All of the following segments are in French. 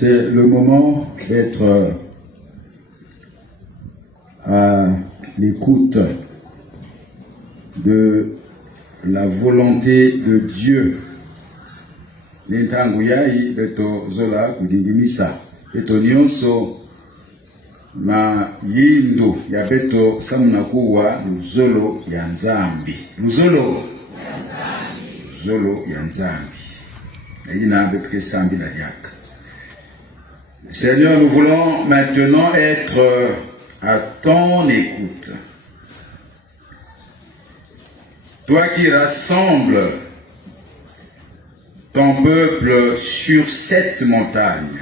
C'est le moment d'être à l'écoute de la volonté de Dieu. L'intanguyai beto zola kudingimisa beto nyonso ma yindo ya beto samunakuwa luzolo ya nzambi luzolo ya nzambi ina betre sambi la diaka. Seigneur, nous voulons maintenant être à ton écoute. Toi qui rassembles ton peuple sur cette montagne,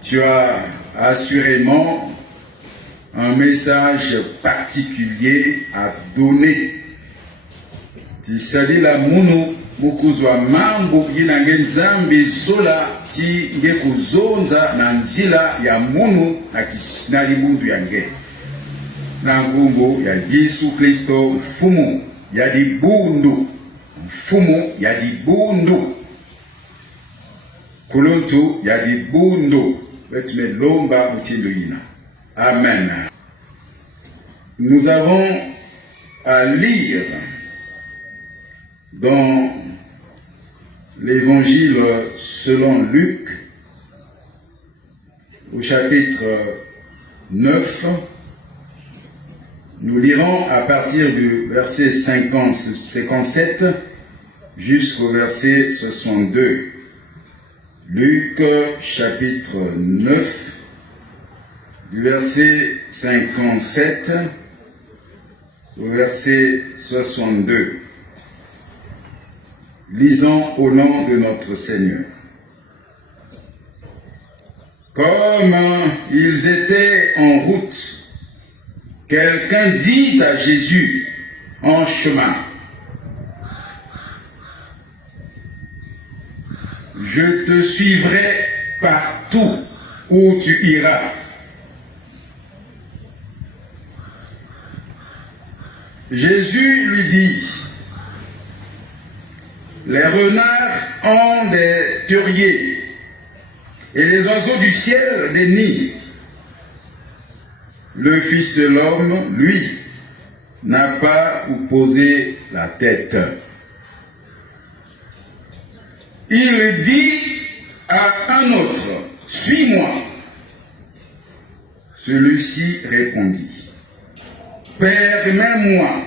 tu as assurément un message particulier à donner. Tisali la munu mukuzwa mambo yinange nzambi sola ti nge kuzonza na nzila ya munu na limundu yange na ngungu ya Yesu Kristo mfumu ya dibundu kuluntu ya dibundu betume lomba mutindo yina. Amen. Nous avons à lire dans l'évangile selon Luc au chapitre 9. Nous lirons à partir du verset 57 jusqu'au verset 62. Luc chapitre 9, du verset 57 au verset 62. Lisons au nom de notre Seigneur. Comme ils étaient en route, quelqu'un dit à Jésus en chemin: je te suivrai partout où tu iras. Jésus lui dit: les renards ont des terriers et les oiseaux du ciel des nids. Le Fils de l'homme, lui, n'a pas où poser la tête. Il dit à un autre: suis-moi. Celui-ci répondit: permets-moi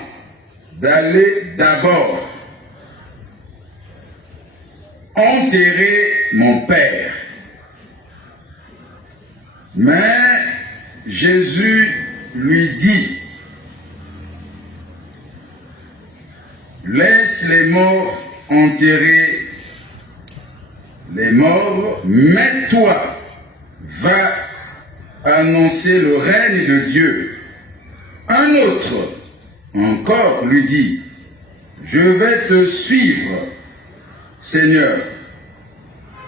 d'aller d'abord enterrer mon père. Mais Jésus lui dit: laisse les morts enterrer les morts, mais toi, va annoncer le règne de Dieu. Un autre encore lui dit: je vais te suivre, Seigneur,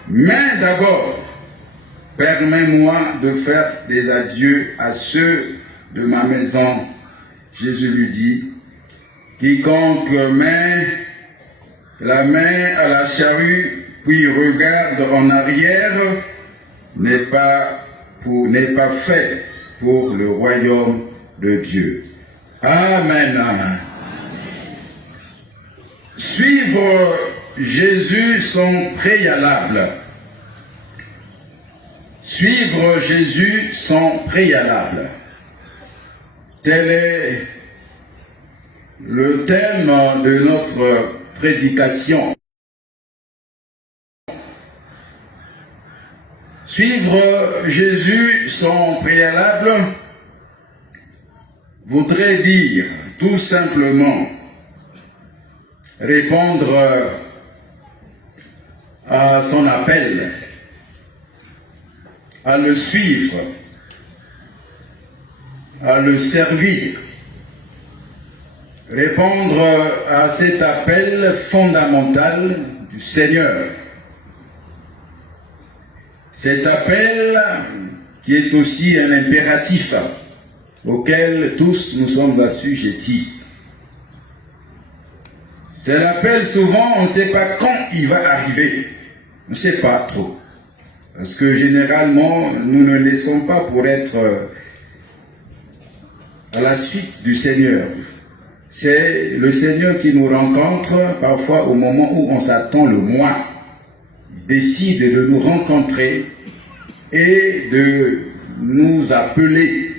mais d'abord, permets-moi de faire des adieux à ceux de ma maison. Jésus lui dit: quiconque met la main à la charrue puis regarde en arrière n'est pas fait pour le royaume de Dieu. Amen. Amen. Suivre Jésus sans préalable. Suivre Jésus sans préalable. Tel est le thème de notre prédication. Suivre Jésus sans préalable voudrait dire tout simplement répondre à son appel, à le suivre, à le servir, répondre à cet appel fondamental du Seigneur. Cet appel qui est aussi un impératif auquel tous nous sommes assujettis. C'est l'appel souvent, on ne sait pas quand il va arriver. On ne sait pas trop. Parce que généralement, nous ne laissons pas pour être à la suite du Seigneur. C'est le Seigneur qui nous rencontre parfois au moment où on s'attend le moins. Il décide de nous rencontrer et de nous appeler.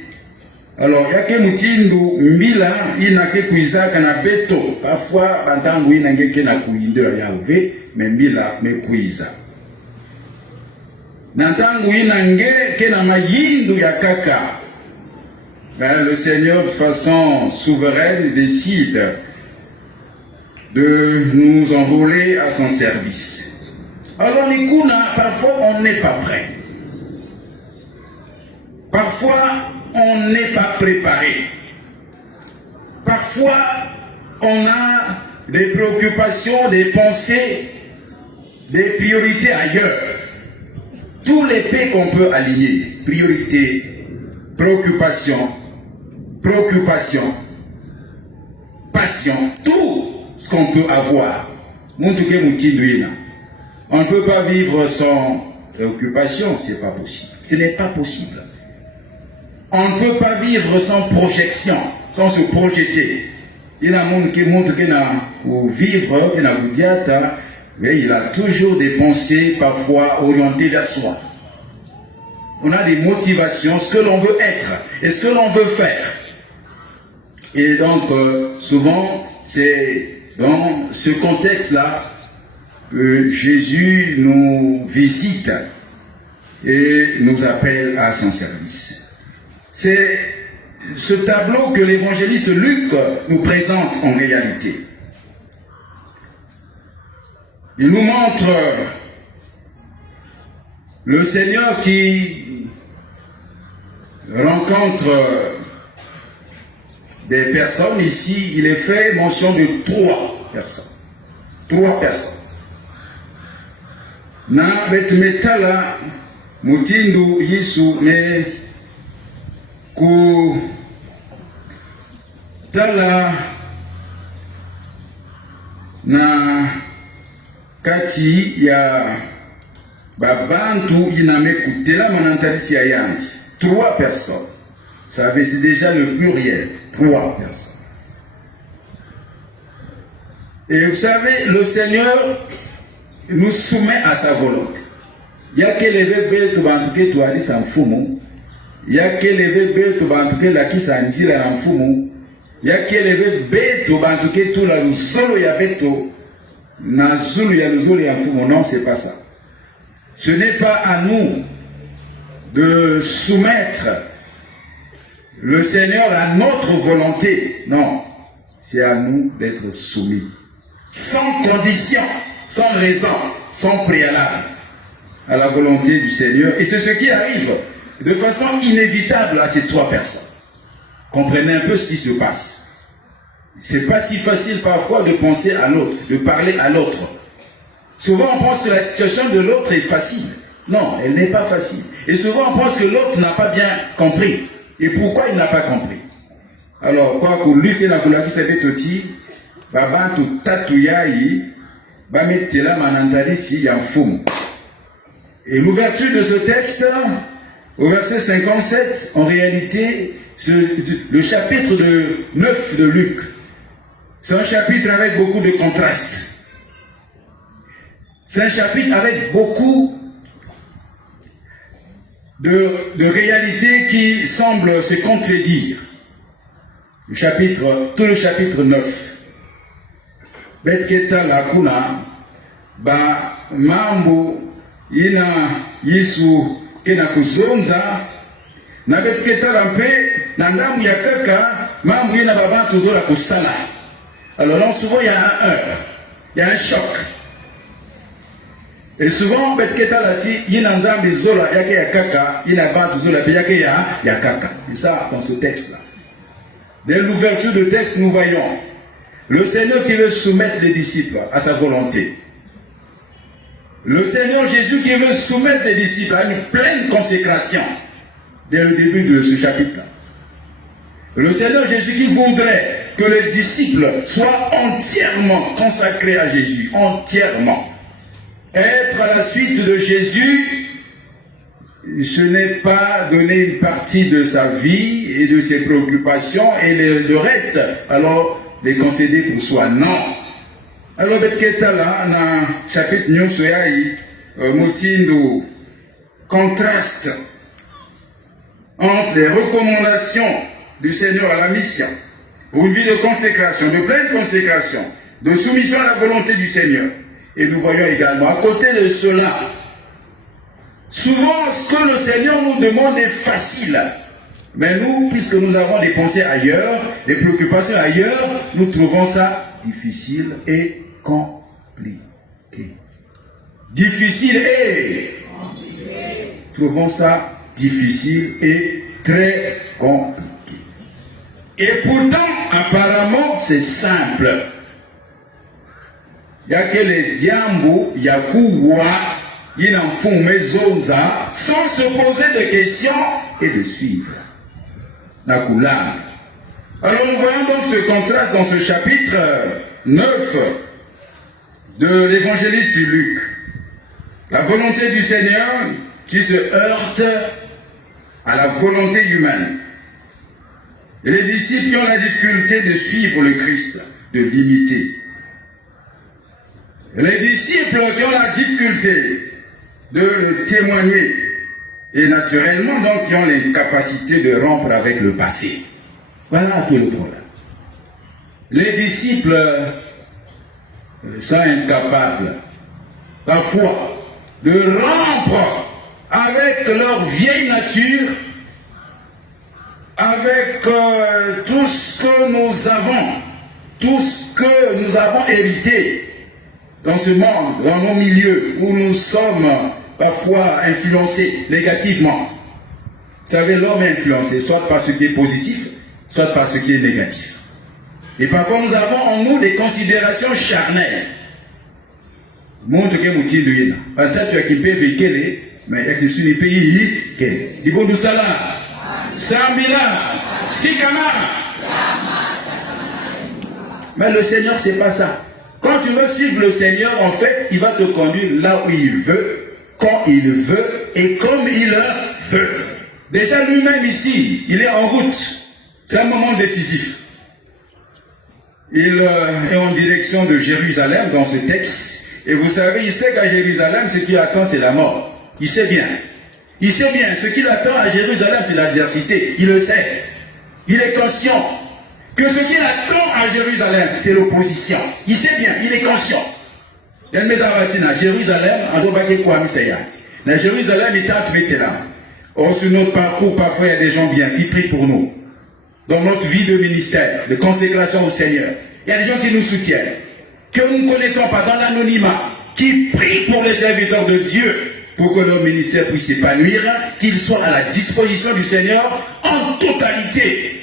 Alors, yake mutindu mbila inake kuizaka na beto. Parfois, bantangu inangeke na kuindela yauve, mais mbila me kuiza. Nantangu inangeke na mayindu ya kaka. Ben, le Seigneur, de façon souveraine, décide de nous enrôler à son service. Alors, Nikuna, parfois, on n'est pas prêt. Parfois, on n'est pas préparé. Parfois, on a des préoccupations, des pensées, des priorités ailleurs. Tous les P qu'on peut aligner, priorité, préoccupation, passion, tout ce qu'on peut avoir. On ne peut pas vivre sans préoccupation, c'est pas possible. Ce n'est pas possible. On ne peut pas vivre sans projection, sans se projeter. Il y a un monde qui montre qu'il a vivre, qu'il a diata, mais il a toujours des pensées parfois orientées vers soi. On a des motivations, ce que l'on veut être et ce que l'on veut faire. Et donc, souvent, c'est dans ce contexte-là que Jésus nous visite et nous appelle à son service. C'est ce tableau que l'évangéliste Luc nous présente en réalité. Il nous montre le Seigneur qui rencontre des personnes. Ici, il est fait mention de 3 personnes. 3 personnes. Na betmetala mutindu Yesu me ku tala na kati ya babantu iname kutela manantalisi ya yandi. 3 personnes. Vous savez, c'est déjà le pluriel. 3 personnes. Et vous savez, le Seigneur nous soumet à sa volonté. Il y a qu'elle est bête bantuke tu ali sans fumu. Il y a qu'elle est bête bantuke la qui s'andira en fumu. Il y a qu'elle est bête bantuke tout la solo ya beto na zulu ya zulu ya fumu. Non, c'est pas ça. Ce n'est pas à nous de soumettre le Seigneur à notre volonté. Non, c'est à nous d'être soumis. Sans condition, sans raison, sans préalable à la volonté du Seigneur. Et c'est ce qui arrive de façon inévitable à ces 3 personnes. Comprenez un peu ce qui se passe. C'est pas si facile parfois de penser à l'autre, de parler à l'autre. Souvent on pense que la situation de l'autre est facile. Non, elle n'est pas facile. Et souvent on pense que l'autre n'a pas bien compris. Et pourquoi il n'a pas compris? Alors, quoi que lutter na kulaki savait toti, babantu tatuyai, bametela manantalisi ya fumu. Et l'ouverture de ce texte, au verset 57, en réalité, le chapitre 9 de Luc, c'est un chapitre avec beaucoup de contrastes. C'est un chapitre avec beaucoup de réalités qui semblent se contredire. Tout le chapitre 9. Betketa lakuna, ba mambo ina Yesu kena kuzonza, na betketa lampe, na ndamu ya kaka, mambo ina babantu zola kusala. Alors là, souvent, il y a un heurt, il y a un choc. Et souvent, betketa lati, ina nzambi zola yake ya kaka, ina bantu zola yake ya kaka. C'est ça dans ce texte-là. Dès l'ouverture du texte, nous voyons le Seigneur qui veut soumettre les disciples à sa volonté. Le Seigneur Jésus qui veut soumettre les disciples à une pleine consécration dès le début de ce chapitre-là. Le Seigneur Jésus qui voudrait que les disciples soient entièrement consacrés à Jésus, entièrement. Être à la suite de Jésus, ce n'est pas donner une partie de sa vie et de ses préoccupations et le reste, alors les concéder pour soi. Non. Alors, là, dans le chapitre nous moutindo contraste entre les recommandations du Seigneur à la mission pour une vie de consécration, de pleine consécration, de soumission à la volonté du Seigneur. Et nous voyons également, à côté de cela, souvent ce que le Seigneur nous demande est facile. Mais nous, puisque nous avons des pensées ailleurs, des préoccupations ailleurs, nous trouvons ça difficile et compliqué. Difficile et compliqué. Trouvons ça difficile et très compliqué. Et pourtant, apparemment, c'est simple. Il n'y a que les diambos, il y a Kouwa, ils en font maisonza, sans se poser de questions et de suivre. Nakulam. Alors nous voyons donc ce contraste dans ce chapitre 9 de l'évangéliste Luc. La volonté du Seigneur qui se heurte à la volonté humaine. Et les disciples qui ont la difficulté de suivre le Christ, de l'imiter. Les disciples qui ont la difficulté de le témoigner. Et naturellement, donc, qui ont l'incapacité de rompre avec le passé. Voilà tout le problème. Les disciples sont incapables, parfois, de rompre avec leur vieille nature, avec tout ce que nous avons hérité dans ce monde, dans nos milieux, où nous sommes parfois influencés négativement. Vous savez, l'homme est influencé, soit par ce qui est positif, soit par ce qui est négatif. Et parfois, nous avons en nous des considérations charnelles. Montre que mouti lui parce que tu as qui peut véhiculer, mais il y a des pays qui dit bon nous salam, Sambila, Sikama. Mais le Seigneur, c'est pas ça. Quand tu veux suivre le Seigneur, en fait, il va te conduire là où il veut, quand il veut et comme il veut. Déjà lui-même ici, il est en route. C'est un moment décisif. Il est en direction de Jérusalem dans ce texte. Et vous savez, il sait qu'à Jérusalem, ce qui attend, c'est la mort. Il sait bien. Il sait bien, ce qui l'attend à Jérusalem, c'est l'adversité. Il le sait. Il est conscient que ce qui l'attend à Jérusalem, c'est l'opposition. Il sait bien, il est conscient. Il y a une maison à Jérusalem, en Dobake Kwamisayat. Dans Jérusalem, il t'a traité là. Or, sur notre parcours, parfois, il y a des gens bien qui prient pour nous. Dans notre vie de ministère, de consécration au Seigneur. Il y a des gens qui nous soutiennent, que nous ne connaissons pas dans l'anonymat, qui prient pour les serviteurs de Dieu, pour que leur ministère puisse s'épanouir, qu'ils soient à la disposition du Seigneur en totalité.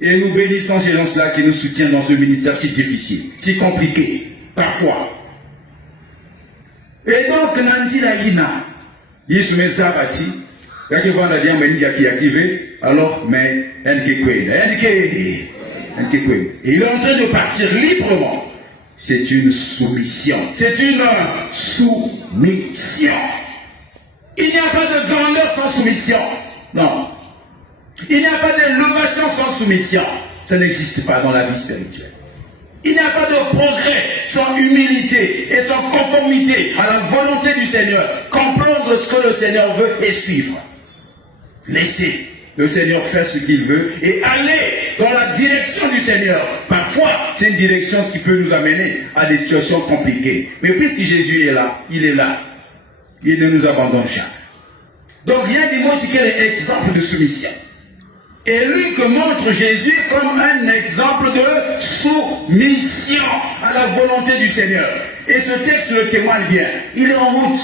Et nous bénissons ces gens-là qui nous soutiennent dans ce ministère si difficile, si compliqué, parfois. Et donc, Nanzi Laïna, il se met ça à bâti, alors, mais, et il est en train de partir librement. C'est une soumission. C'est une soumission. Il n'y a pas de grandeur sans soumission. Non. Il n'y a pas d'élévation sans soumission. Ça n'existe pas dans la vie spirituelle. Il n'y a pas de progrès sans humilité et sans conformité à la volonté du Seigneur. Comprendre ce que le Seigneur veut et suivre. Laissez le Seigneur faire ce qu'il veut et aller dans la direction du Seigneur. Parfois, c'est une direction qui peut nous amener à des situations compliquées. Mais puisque Jésus est là, il est là. Il ne nous abandonne jamais. Donc rien de moins, c'est quel est l'exemple de soumission. Et lui que montre Jésus comme un exemple de soumission à la volonté du Seigneur. Et ce texte le témoigne bien. Il est en route.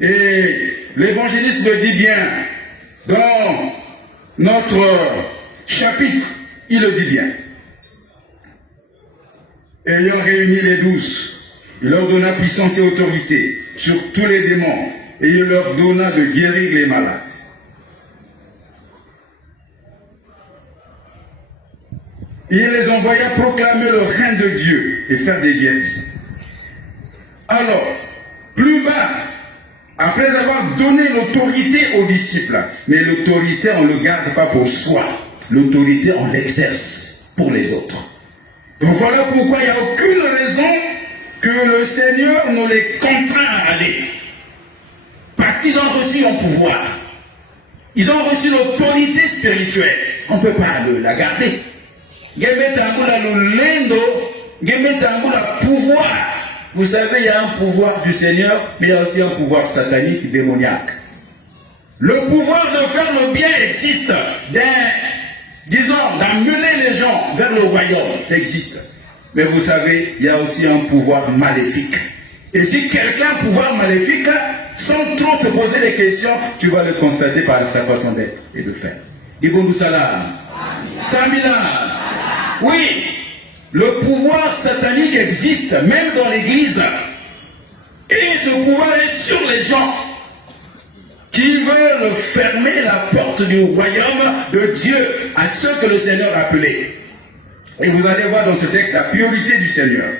Et l'évangéliste le dit bien dans notre chapitre. Il le dit bien. Ayant réuni les 12, il leur donna puissance et autorité sur tous les démons et il leur donna de guérir les malades. Il les envoya proclamer le règne de Dieu et faire des guérisons. Alors, plus bas, Après avoir donné l'autorité aux disciples, mais l'autorité, on ne le garde pas pour soi. L'autorité, on l'exerce pour les autres. Donc voilà pourquoi il n'y a aucune raison que le Seigneur ne les contraint à aller. Parce qu'ils ont reçu un pouvoir. Ils ont reçu l'autorité spirituelle. On ne peut pas la garder. Pouvoir. Vous savez, il y a un pouvoir du Seigneur, mais il y a aussi un pouvoir satanique, démoniaque. Le pouvoir de faire le bien existe, d'amener les gens vers le royaume, ça existe. Mais vous savez, il y a aussi un pouvoir maléfique. Et si quelqu'un a un pouvoir maléfique, sans trop te poser des questions, tu vas le constater par sa façon d'être et de faire. Ibn Salam. Samila. Oui. Le pouvoir satanique existe, même dans l'église. Et ce pouvoir est sur les gens qui veulent fermer la porte du royaume de Dieu à ceux que le Seigneur a appelés. Et vous allez voir dans ce texte la priorité du Seigneur.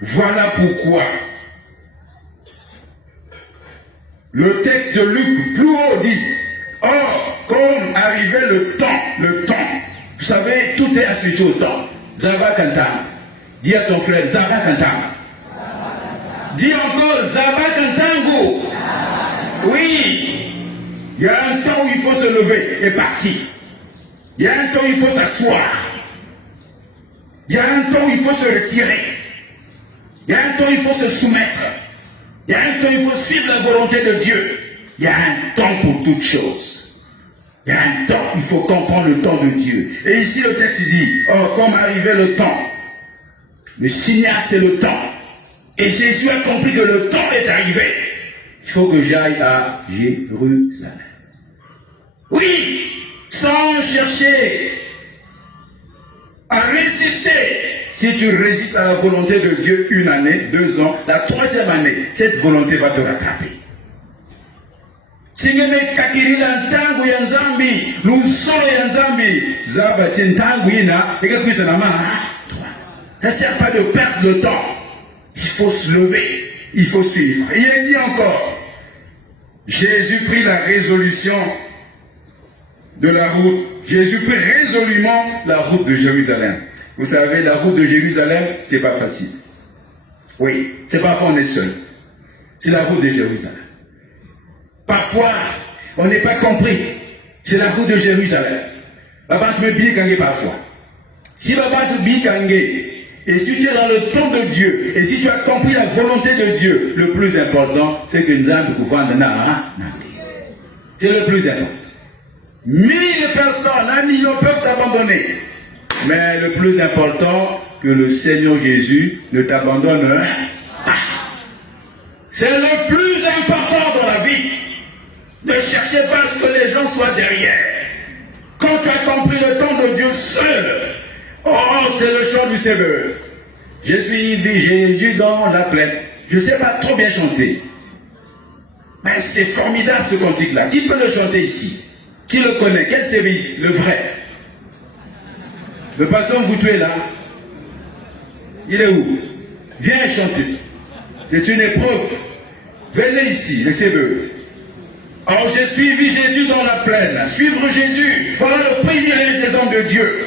Voilà pourquoi le texte de Luc plus haut dit, or, comme arrivait le temps, vous savez, tout est associé au temps. Zaba Kantama. Dis à ton frère, Zaba Kantama. Dis encore, Zaba Kantango. Oui. Il y a un temps où il faut se lever et partir. Il y a un temps où il faut s'asseoir. Il y a un temps où il faut se retirer. Il y a un temps où il faut se soumettre. Il y a un temps où il faut suivre la volonté de Dieu. Il y a un temps pour toutes choses. Il y a un temps, il faut comprendre le temps de Dieu. Et ici le texte dit, oh, comme arrivait le temps. Le signal, c'est le temps. Et Jésus a compris que le temps est arrivé. Il faut que j'aille à Jérusalem. Oui, sans chercher à résister. Si tu résistes à la volonté de Dieu 1 année, 2 ans, la 3e année, cette volonté va te rattraper. Singeme kakirila ntangu ya nzambi, lusolo ya nzambi, zabati ntangu ina, ekakwisa na maha. Ça ne sert pas de perdre le temps. Il faut se lever, il faut suivre. Et il dit encore, Jésus prit la résolution de la route. Jésus prit résolument la route de Jérusalem. Vous savez, la route de Jérusalem, c'est pas facile. Oui, c'est parfois on est seul. C'est la route de Jérusalem. Parfois, on n'est pas compris. C'est la route de Jérusalem. Baba tu me bien kangé parfois. Si Baba tu bien kangé, et si tu es dans le temps de Dieu, et si tu as compris la volonté de Dieu, le plus important, c'est que nous avons pouvoir c'est le plus important. 1000 personnes, 1 million peuvent t'abandonner. Mais le plus important, que le Seigneur Jésus ne t'abandonne pas. C'est le plus important dans la vie. Ne cherchez pas à ce que les gens soient derrière. Quand tu as compris le temps de Dieu seul, oh, c'est le chant du Seigneur. Je suis Jésus dans la plaine. Je ne sais pas trop bien chanter. Mais c'est formidable ce cantique-là. Qui peut le chanter ici? Qui le connaît? Quel service? Le vrai. Le pasteur vous tuez là. Il est où? Viens chanter. C'est une épreuve. Venez ici, laissez-le. Alors j'ai suivi Jésus dans la plaine. Suivre Jésus, voilà le privilège des hommes de Dieu.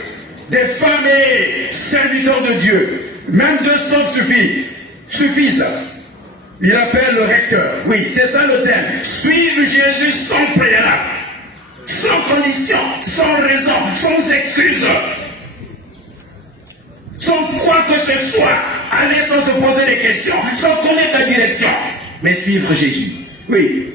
Des femmes et serviteurs de Dieu. Même 200 suffisent. Il appelle le recteur. Oui, c'est ça le thème. Suivre Jésus sans préalable. Sans condition, sans raison, sans excuse. Sans quoi que ce soit. Aller sans se poser des questions. Sans connaître la direction. Mais suivre Jésus. Oui.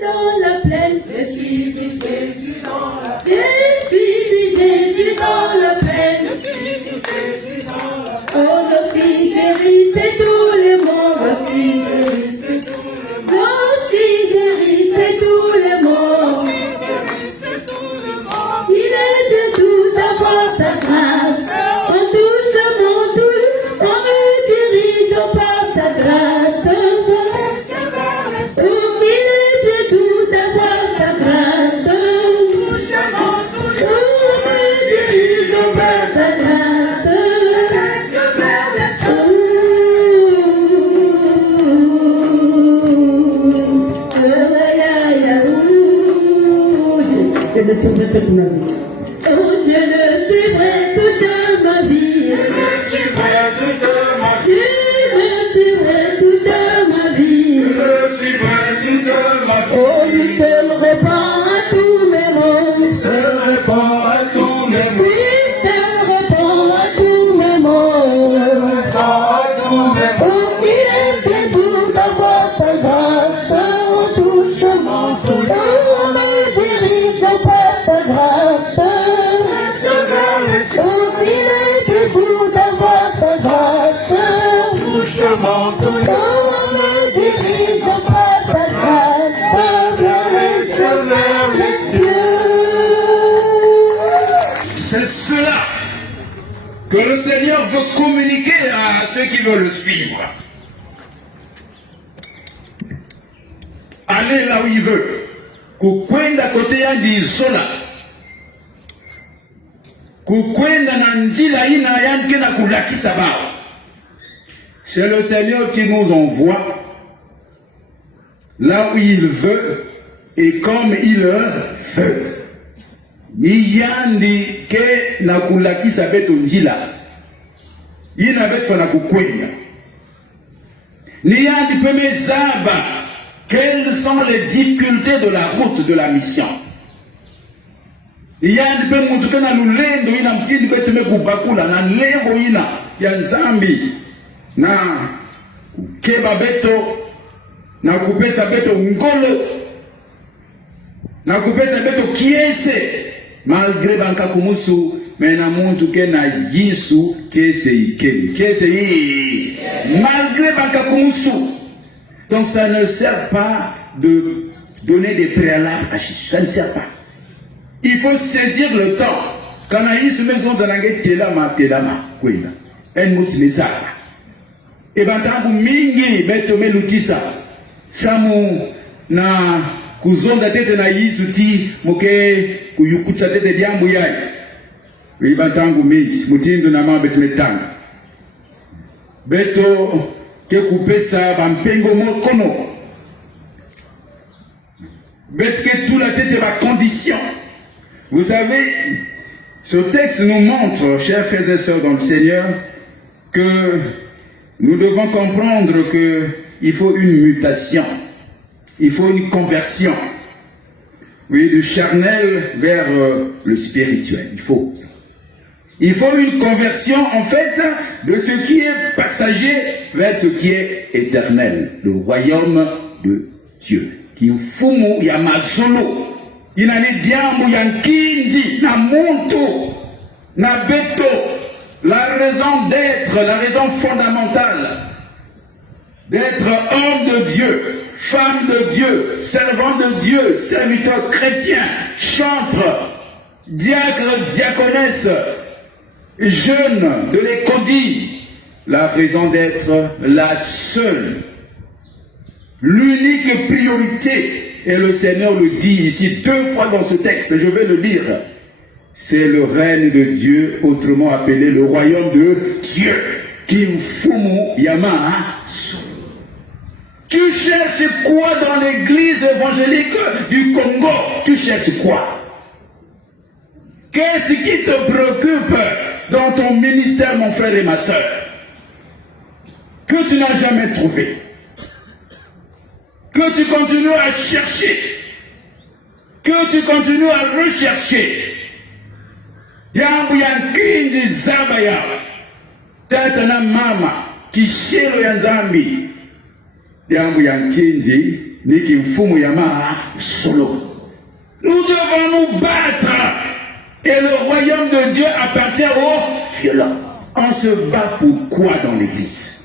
Dans la plaine, j'ai suivi Jésus dans la plaine. J'ai suivi Jésus dans la plaine. J'ai suivi Jésus dans la plaine. Oh, lorsqu'il guérissait tous les morts, lorsqu'il guérissait tous les morts, lorsqu'il guérissait tous les morts, il est de tout avoir sa grâce. On touche mon doux, on me dirige par sa grâce. Oh, il est de tout avoir sa grâce. Je le suivrai toute ma vie. Oh, je le suivrai toute ma vie. Je le suivrai toute ma vie. Je le suivrai toute ma vie. Je le suivrai toute ma vie. Oh, lui seul répond à tous mes mots. Lui seul répond à tous mes mots. Lui seul répond à tous mes mots. À tous mes mots. Oh, il est plein tout d'avoir sa grâce. On touche mon tout. On me dirige par sa grâce. Oh, il est plein tout d'avoir sa grâce. Touche mon tout. On me dirige par sa grâce. Vers les cieux, vers les cieux. C'est cela que le Seigneur veut communiquer à ceux qui veulent le suivre. Allez là où il veut. Kukwenda kote ya ndizola. Kukwenda na nzila ina yanke na kulakisa bao. C'est le Seigneur qui nous envoie là où il veut et comme il veut. Ni yandi ke na kulakisa beto nzila. Ina beto na kukwenda. Ni yandi peme zaba. Quelles sont les difficultés de la route de la mission? Yandi pe muntu ke na lulendo ina mtindi beto me kubakula na levo ina ya nzambi. Na keba beto na kupesa beto ngolo na kupesa beto kiese malgré banka kumusu mena muntu ke na yisu kese ikeni kese yi malgré banka kumusu. Donc ça ne sert pas de donner des préalables à Jésus, ça ne sert pas. Il faut saisir le temps. Quand a yisu maison de nange telama kwenda en musmezala. Et bantangu mingi beto melutisa samu na kuzonda tete na yisu ti muke kuyukutsa tete diambu yai. Oui bantangu mingi mutindo na mama beto metanga. Beto ke kupesa bampengo mokono. Beto ke tout la tete ba condition. Vous savez, ce texte nous montre, chers frères et sœurs dans le Seigneur, que nous devons comprendre qu'il faut une mutation, il faut une conversion, oui, du charnel vers le spirituel, il faut ça. Il faut une conversion en fait de ce qui est passager vers ce qui est éternel, le royaume de Dieu. Qui fumu ya mazolo, inane diambu ya nkindi na muntu na beto. La raison d'être, la raison fondamentale d'être homme de Dieu, femme de Dieu, servant de Dieu, serviteur chrétien, chantre, diacre, diaconesse, jeune de l'écodie. La raison d'être, la seule, l'unique priorité, et le Seigneur le dit ici 2 fois dans ce texte, je vais le lire. C'est le règne de Dieu, autrement appelé le royaume de Dieu. Kimfumu Yama. Tu cherches quoi dans l'église évangélique du Congo? Tu cherches quoi? Qu'est-ce qui te préoccupe dans ton ministère, mon frère et ma soeur, que tu n'as jamais trouvé? Que tu continues à chercher, que tu continues à rechercher. Yambu yankindi zabaya tata na mama kishero ya nzambi yambu yankindi niki mfumu ya maa solo. Nous devons nous battre et le royaume de Dieu appartient aux violents. On se bat pour quoi dans l'église?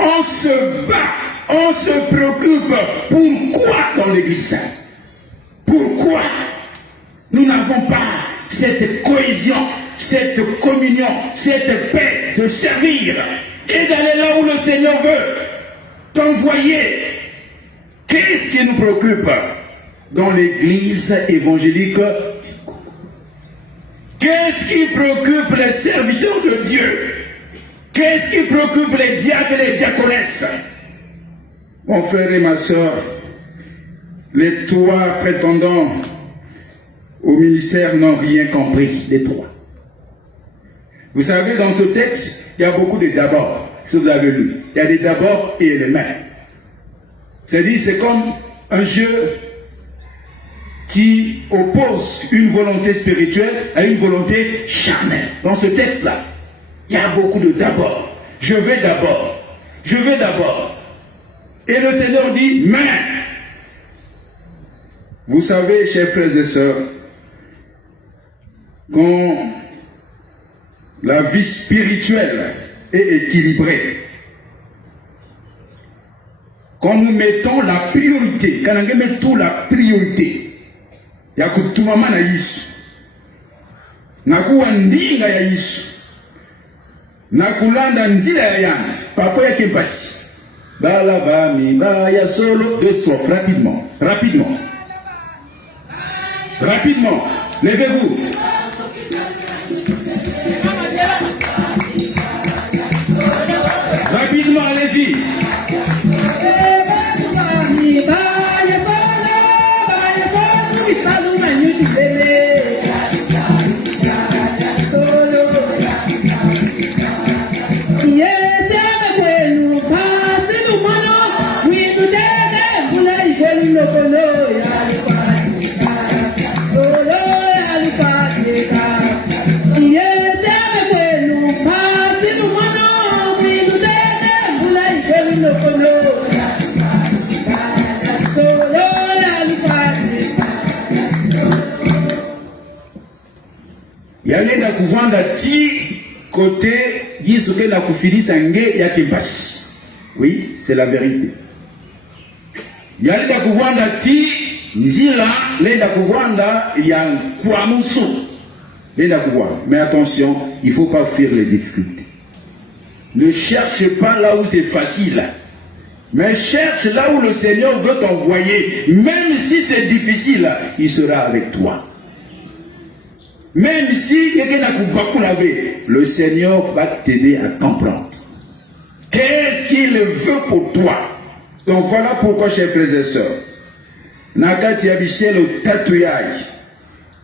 On se bat, on se préoccupe pourquoi dans l'église? Pourquoi? Nous n'avons pas cette cohésion, cette communion, cette paix de servir et d'aller là où le Seigneur veut t'envoyer. Qu'est-ce qui nous préoccupe dans l'église évangélique? Qu'est-ce qui préoccupe les serviteurs de Dieu? Qu'est-ce qui préoccupe les diacres et les diaconesses? Mon frère et ma soeur, Les trois prétendants au ministère n'ont rien compris, les trois. Vous savez, dans ce texte, il y a beaucoup de d'abord, si vous avez lu. Il y a des d'abord et les mains. C'est-à-dire, c'est comme un jeu qui oppose une volonté spirituelle à une volonté charnelle. Dans ce texte-là, il y a beaucoup de d'abord. Je vais d'abord. Je vais d'abord. Et le Seigneur dit, mais. Vous savez, chers frères et sœurs, quand la vie spirituelle est équilibrée, quand nous mettons la priorité, quand nous mettons la priorité, il y a que tout le monde a Yesu. Nakuwa ndinga ya Yesu. Nakulanda nzila ya yandi. Parfois il y a kempasi. Bala bami ba ya solo de soif rapidement, rapidement. Rapidement, levez-vous. Rapidement, allez-y. Yale na kuvanda ti côté yisuke na kufilisa nge ya kembasi. Oui, c'est la vérité. Yale na kuvanda ti nzila le na kuvanda ya kwamusu. Le na kuvanda. Mais attention, il faut pas fuir les difficultés. Ne cherche pas là où c'est facile. Mais cherche là où le Seigneur veut t'envoyer. Même si c'est difficile, il sera avec toi. Même si le Seigneur va t'aider à comprendre. Qu'est-ce qu'il veut pour toi? Donc voilà pourquoi, chers frères et sœurs, nakati ya bishelo tatu yai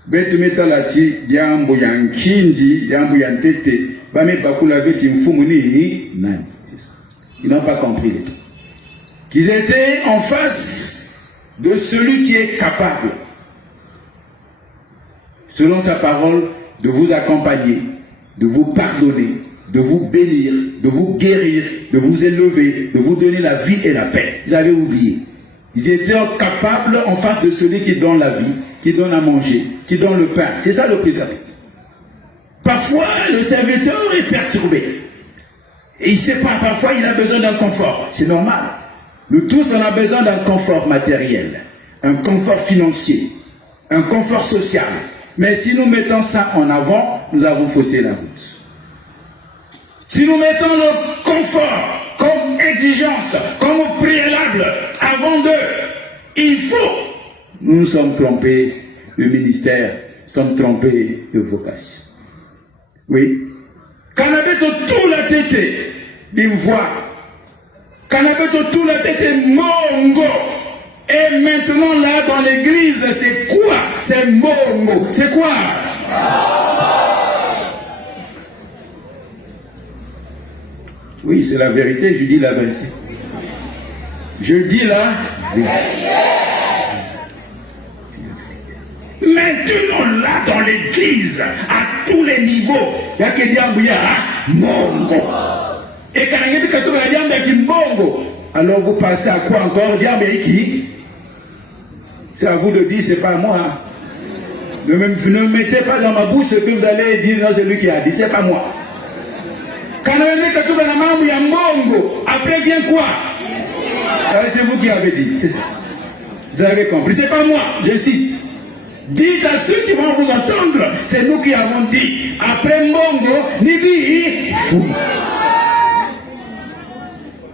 betu metalati jambo ya nkinzi jambo ya ntete bame bakula veti mfumu ni nani? Ils n'ont pas compris les trucs. Qu'ils étaient en face de celui qui est capable, selon sa parole, de vous accompagner, de vous pardonner, de vous bénir, de vous guérir, de vous élever, de vous donner la vie et la paix. Ils avaient oublié. Ils étaient capables en face de celui qui donne la vie, qui donne à manger, qui donne le pain. C'est ça le précepte. Parfois, le serviteur est perturbé. Et il ne sait pas, parfois il a besoin d'un confort. C'est normal. Nous tous, on a besoin d'un confort matériel, un confort financier, un confort social. Mais si nous mettons ça en avant, nous avons faussé la route. Si nous mettons le confort comme exigence, comme préalable avant d'eux, il faut. Nous nous sommes trompés de ministère, nous sommes trompés de vocation. Oui. Canabeto tout la tête d'une voix. Canabeto tout la tête mongo. Et maintenant là dans l'église, c'est quoi? C'est mongo. C'est quoi? Oui, c'est la vérité, je dis la vérité. Je dis la vérité. Maintenant là dans l'église, à tous les niveaux, il y a que Diambouya, mongo. Et quand il y a qui mongo, alors vous passez à quoi encore? Diambouya qui? C'est à vous de dire, c'est pas moi. Ne mettez pas dans ma bouche ce que vous allez dire, non, c'est lui qui a dit, c'est pas moi. Quand on est à mongo, après vient quoi? C'est vous qui avez dit, c'est ça. Vous avez compris, c'est pas moi, j'insiste. Dites à ceux qui vont vous entendre, c'est nous qui avons dit. Après mongo, nibi, fou.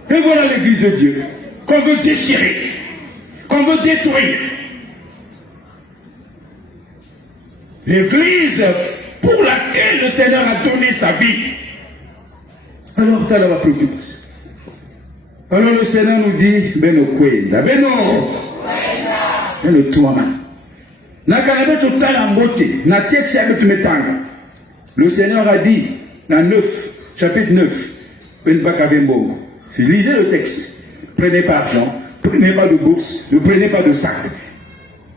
Et voilà l'église de Dieu, qu'on veut déchirer, qu'on veut détruire. L'église pour laquelle le Seigneur a donné sa vie. Alors, tu as la préoccupation. Alors le Seigneur nous dit, Beno Kwenda, Beno. le tourment. Le Seigneur a dit, dans 9, chapitre 9, lisez le texte. Prenez pas d'argent, prenez pas de bourse, ne prenez pas de sac.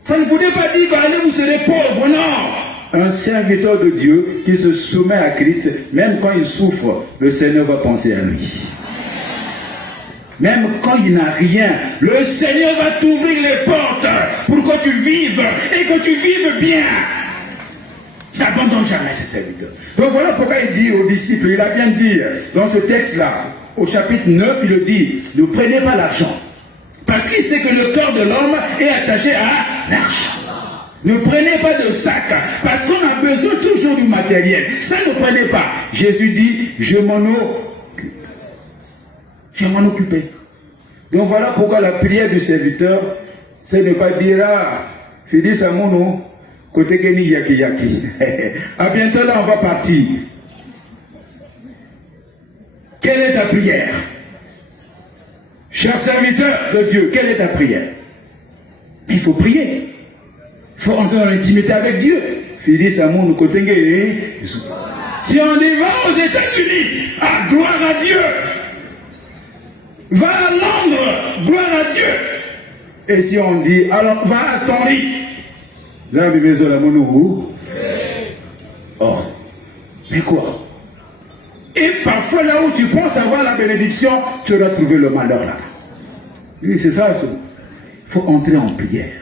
Ça ne voulait pas dire qu'allez vous serez pauvre, non. Un serviteur de Dieu qui se soumet à Christ, même quand il souffre, le Seigneur va penser à lui. Même quand il n'a rien, le Seigneur va t'ouvrir les portes pour que tu vives et que tu vives bien. Tu n'abandonnes jamais ses serviteurs. Donc voilà pourquoi il dit aux disciples, il a bien dit dans ce texte-là, au chapitre 9, il le dit, ne prenez pas l'argent. Parce qu'il sait que le corps de l'homme est attaché à l'argent. Ne prenez pas de sac, parce qu'on a besoin toujours du matériel. Ça ne prenez pas. Jésus dit, je m'en occupe. Je vais m'en occuper. Donc voilà pourquoi la prière du serviteur, c'est ne pas dire, ah, Fidi Samono, côté Geni Yaki Yaki. À bientôt là, on va partir. Quelle est ta prière? Cher serviteur de Dieu, quelle est ta prière? Il faut prier. Il faut entrer dans l'intimité avec Dieu. Fidi Samono, côté Geni. Si on y va aux États-Unis, ah, gloire à Dieu. Va à Londres, gloire à Dieu. Et si on dit, alors va à Tonry. Oh, mais quoi? Et parfois là où tu penses avoir la bénédiction, tu dois trouver le malheur là. Oui, c'est ça. Il faut entrer en prière.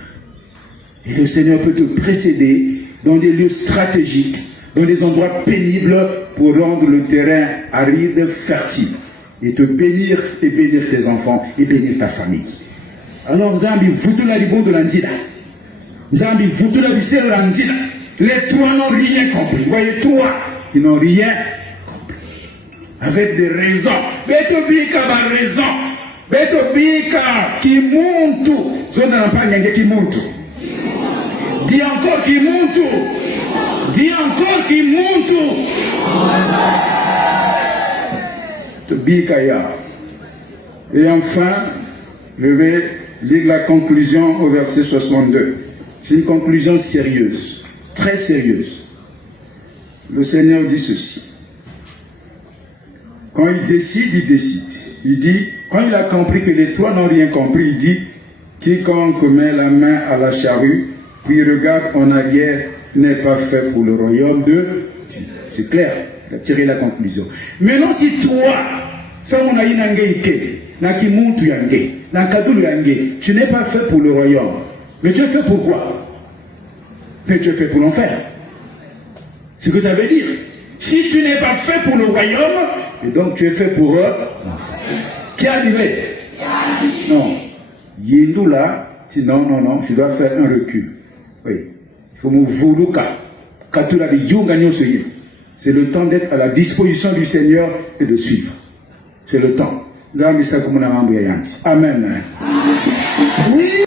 Et le Seigneur peut te précéder dans des lieux stratégiques, dans des endroits pénibles pour rendre le terrain aride, fertile. Et te bénir et bénir tes enfants et bénir ta famille. Alors, Zambi, vous tous la libon de l'Andina. Zambi, vous tous la bise de l'Andina. Les trois n'ont rien compris. Vous voyez, trois, ils n'ont rien compris. Avec des raisons. Betobika ma raison. Betobika qui monte. Zone n'a pas gagné qui monte. Dis encore qui monte. Dis encore qui monte. Et enfin, je vais lire la conclusion au verset 62. C'est une conclusion sérieuse, très sérieuse. Le Seigneur dit ceci. Quand il décide, il décide. Il dit, quand il a compris que les trois n'ont rien compris, il dit, quiconque met la main à la charrue, puis regarde en arrière, n'est pas fait pour le royaume de Dieu. C'est clair. Il a tiré la conclusion. Maintenant, si toi, tu n'es pas fait pour le royaume, mais tu es fait pour quoi? Mais tu es fait pour l'enfer. C'est ce que ça veut dire. Si tu n'es pas fait pour le royaume, et donc tu es fait pour l'enfer. Qui a dit? Non. Yindoula, dit non, je dois faire un recul. Oui. Il faut me vouloir. C'est le temps d'être à la disposition du Seigneur et de suivre. C'est le temps. Amen. Oui.